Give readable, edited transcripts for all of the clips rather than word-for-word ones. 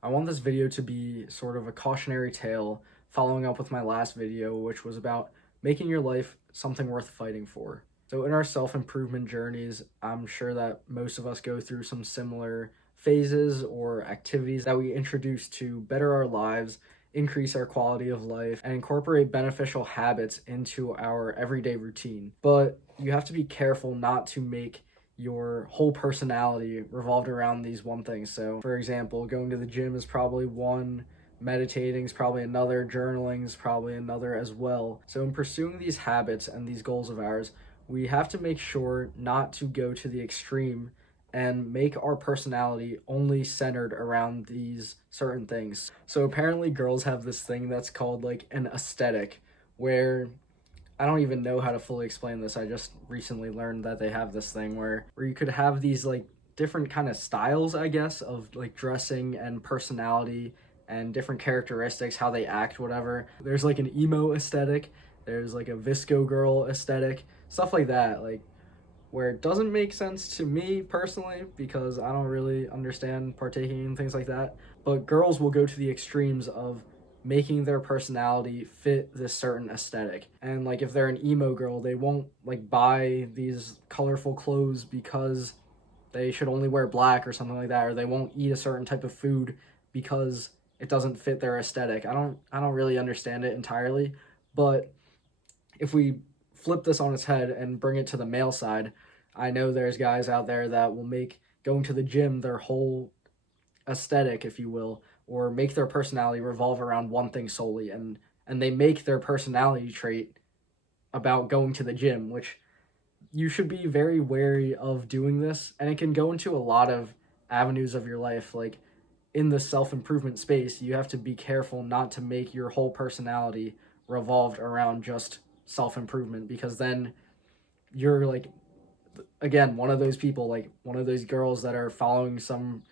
I want this video to be sort of a cautionary tale, following up with my last video, which was about making your life something worth fighting for. So, in our self improvement journeys, I'm sure that most of us go through some similar phases or activities that we introduce to better our lives, increase our quality of life, and incorporate beneficial habits into our everyday routine. But you have to be careful not to make your whole personality revolved around these one things. So, for example, going to the gym is probably one, meditating is probably another, journaling is probably another as well. So, in pursuing these habits and these goals of ours, we have to make sure not to go to the extreme and make our personality only centered around these certain things. So, apparently, girls have this thing that's called like an aesthetic, where I don't even know how to fully explain this. I just recently learned that they have this thing where you could have these like different kind of styles, I guess, of like dressing and personality and different characteristics, how they act, whatever. There's like an emo aesthetic, there's like a visco girl aesthetic, stuff like that, like where it doesn't make sense to me personally because I don't really understand partaking in things like that. But girls will go to the extremes of making their personality fit this certain aesthetic. And like if they're an emo girl, they won't like buy these colorful clothes because they should only wear black or something like that, or they won't eat a certain type of food because it doesn't fit their aesthetic. I don't really understand it entirely, but if we flip this on its head and bring it to the male side, I know there's guys out there that will make going to the gym their whole aesthetic, if you will, or make their personality revolve around one thing solely, and they make their personality trait about going to the gym, which you should be very wary of doing this, and it can go into a lot of avenues of your life. Like in the self improvement space, you have to be careful not to make your whole personality revolved around just self improvement, because then you're like, again, one of those people, like one of those girls that are following some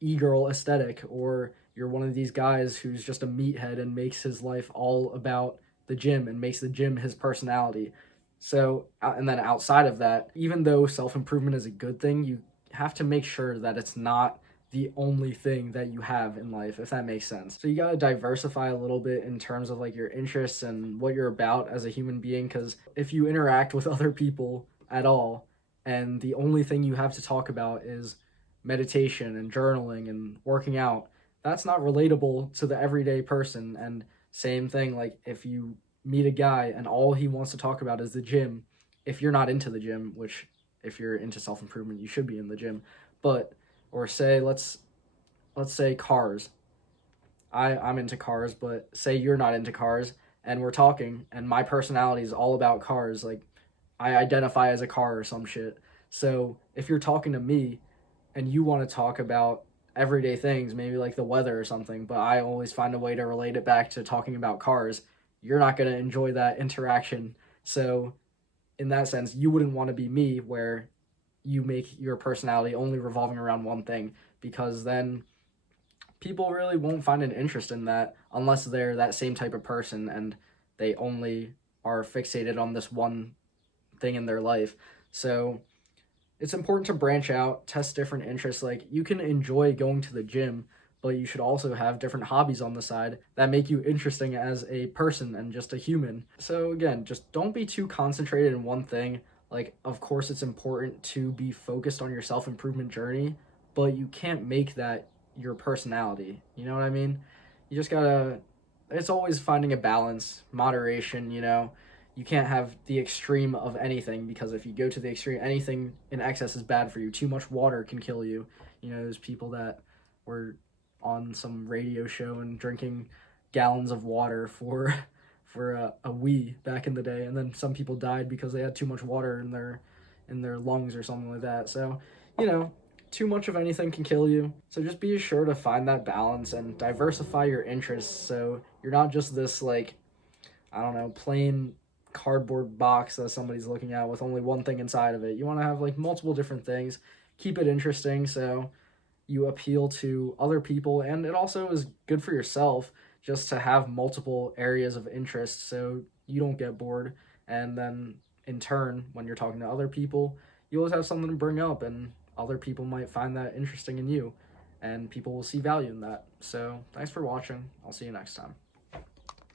e-girl aesthetic, or you're one of these guys who's just a meathead and makes his life all about the gym and makes the gym his personality. So, and then outside of that, even though self improvement is a good thing, you have to make sure that it's not the only thing that you have in life, if that makes sense. So, you got to diversify a little bit in terms of like your interests and what you're about as a human being. Because if you interact with other people at all, and the only thing you have to talk about is meditation and journaling and working out, that's not relatable to the everyday person. And same thing, like if you meet a guy and all he wants to talk about is the gym, if you're not into the gym, which if you're into self improvement, you should be in the gym, but or say let's say cars. I'm into cars, but say you're not into cars and we're talking and my personality is all about cars, like I identify as a car or some shit. So if you're talking to me and you want to talk about everyday things, maybe like the weather or something, but I always find a way to relate it back to talking about cars, you're not going to enjoy that interaction. So, in that sense, you wouldn't want to be me where you make your personality only revolving around one thing, because then people really won't find an interest in that unless they're that same type of person and they only are fixated on this one thing in their life. So, it's important to branch out, test different interests. Like you can enjoy going to the gym, but you should also have different hobbies on the side that make you interesting as a person and just a human. So again, just don't be too concentrated in one thing. Like of course it's important to be focused on your self-improvement journey, but you can't make that your personality. You know what I mean? You just got to it's always finding a balance, moderation, you know. You can't have the extreme of anything, because if you go to the extreme, anything in excess is bad for you. Too much water can kill you. You know, there's people that were on some radio show and drinking gallons of water for for a wee back in the day, and then some people died because they had too much water in their lungs or something like that. So, you know, too much of anything can kill you. So just be sure to find that balance and diversify your interests, so you're not just this like, I don't know, plain cardboard box that somebody's looking at with only one thing inside of it. You want to have like multiple different things, keep it interesting so you appeal to other people, and it also is good for yourself just to have multiple areas of interest so you don't get bored. And then in turn, when you're talking to other people, you always have something to bring up, and other people might find that interesting in you. and people will see value in that. So thanks for watching. I'll see you next time.